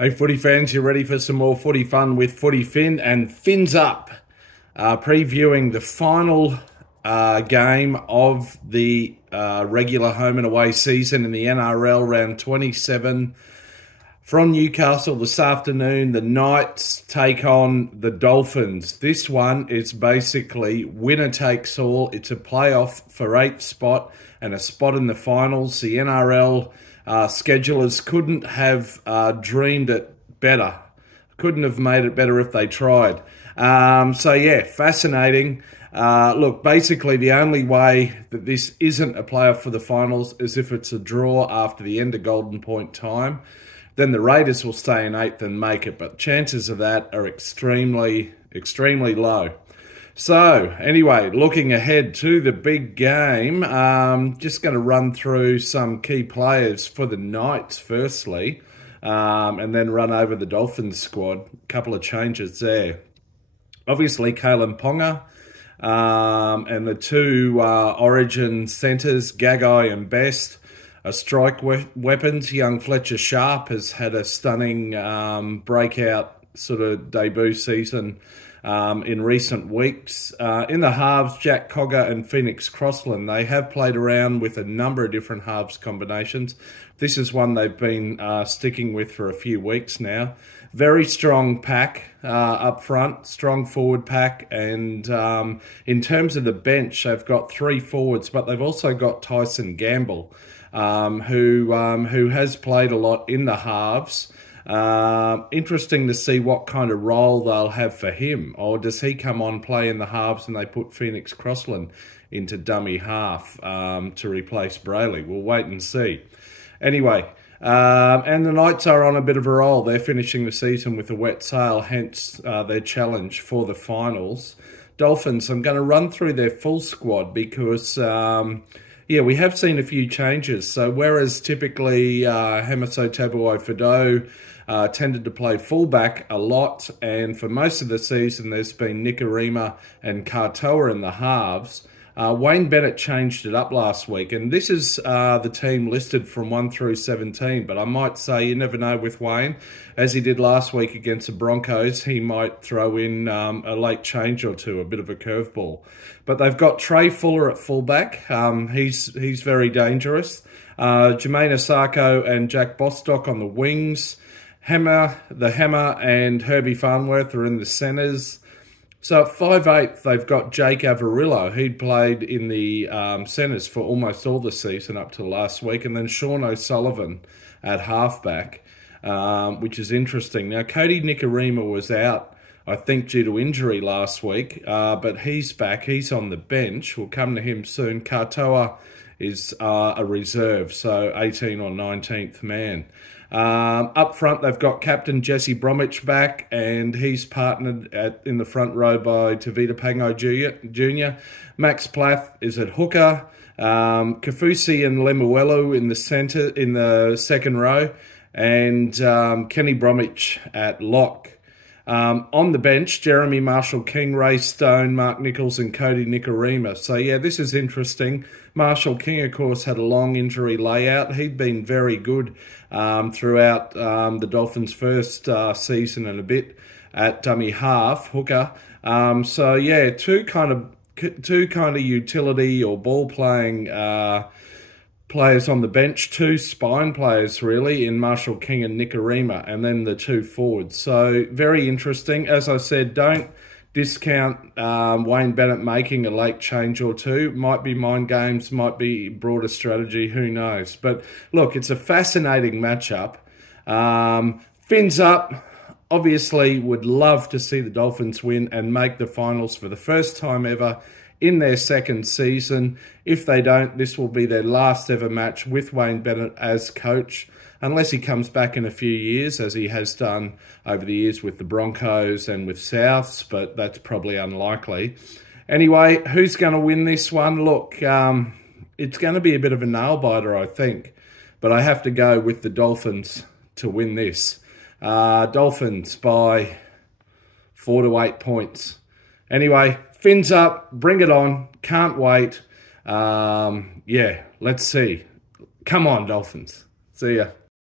Hey footy fans, you ready for some more footy fun with Footy Fin and Fins Up? Previewing the final game of the regular home and away season in the NRL round 27. From Newcastle this afternoon, the Knights take on the Dolphins. This one is basically winner takes all. It's a playoff for 8th spot and a spot in the finals. The NRL schedulers couldn't have dreamed it better. Couldn't have made it better if they tried. So yeah, fascinating. Look, basically the only way that this isn't a playoff for the finals is if it's a draw after the end of Golden Point time. Then the Raiders will stay in 8th and make it, but chances of that are extremely low. So, anyway, looking ahead to the big game, just going to run through some key players for the Knights firstly, and then run over the Dolphins squad. A couple of changes there. Obviously, Kalen Ponga, and the two Origin centres, Gagai and Best, are strike weapons. Young Fletcher Sharp has had a stunning breakout sort of debut season in recent weeks. In the halves, Jack Cogger and Phoenix Crossland, they have played around with a number of different halves combinations. This is one they've been sticking with for a few weeks now. Very strong pack up front, strong forward pack, and in terms of the bench, they've got 3 forwards, but they've also got Tyson Gamble, who has played a lot in the halves. Interesting to see what kind of role they'll have for him. Or does he come on, play in the halves, and they put Phoenix Crossland into dummy half to replace Brayley? We'll wait and see. Anyway, and the Knights are on a bit of a roll. They're finishing the season with a wet sail, hence their challenge for the finals. Dolphins, I'm going to run through their full squad because yeah, we have seen a few changes. So whereas typically Hamiso Tabuai-Fidow tended to play fullback a lot, and for most of the season there's been Nikorima and Katoa in the halves, Wayne Bennett changed it up last week, and this is the team listed from 1 through 17, but I might say you never know with Wayne. As he did last week against the Broncos, he might throw in a late change or two, a bit of a curveball. But they've got Trey Fuller at fullback. He's very dangerous. Jermaine Asako and Jack Bostock on the wings. The Hammer and Herbie Farnworth are in the centres. So at 5'8", they've got Jake Avarillo. He'd played in the centres for almost all the season up to last week. And then Sean O'Sullivan at halfback, which is interesting. Now, Cody Nikorima was out, I think, due to injury last week. But he's back. He's on the bench. We'll come to him soon. Katoa is a reserve, so 18th or 19th man. Up front, they've got Captain Jesse Bromwich back, and he's partnered in the front row by Tavita Pango Jr. Max Plath is at hooker. Kafusi and Lemuelu in the centre, in the second row, and Kenny Bromwich at lock. On the bench, Jeremy Marshall-King, Ray Stone, Mark Nichols and Cody Nikorima. So, yeah, this is interesting. Marshall-King, of course, had a long injury layout. He'd been very good throughout the Dolphins' first season and a bit at dummy half, hooker. So, yeah, two kind of utility or ball-playing players on the bench, 2 spine players really in Marshall King and Nikorima, and then the 2 forwards. So very interesting. As I said, don't discount Wayne Bennett making a late change or two. Might be mind games, might be broader strategy, who knows. But look, it's a fascinating matchup. Fins Up, obviously would love to see the Dolphins win and make the finals for the first time ever in their second season. If they don't, this will be their last ever match with Wayne Bennett as coach, unless he comes back in a few years, as he has done over the years with the Broncos and with Souths, but that's probably unlikely. Anyway, who's going to win this one? Look, it's going to be a bit of a nail-biter, I think, but I have to go with the Dolphins to win this. Dolphins by 4 to 8 points. Anyway, Fins Up, bring it on, can't wait. Yeah, let's see. Come on, Dolphins. See ya.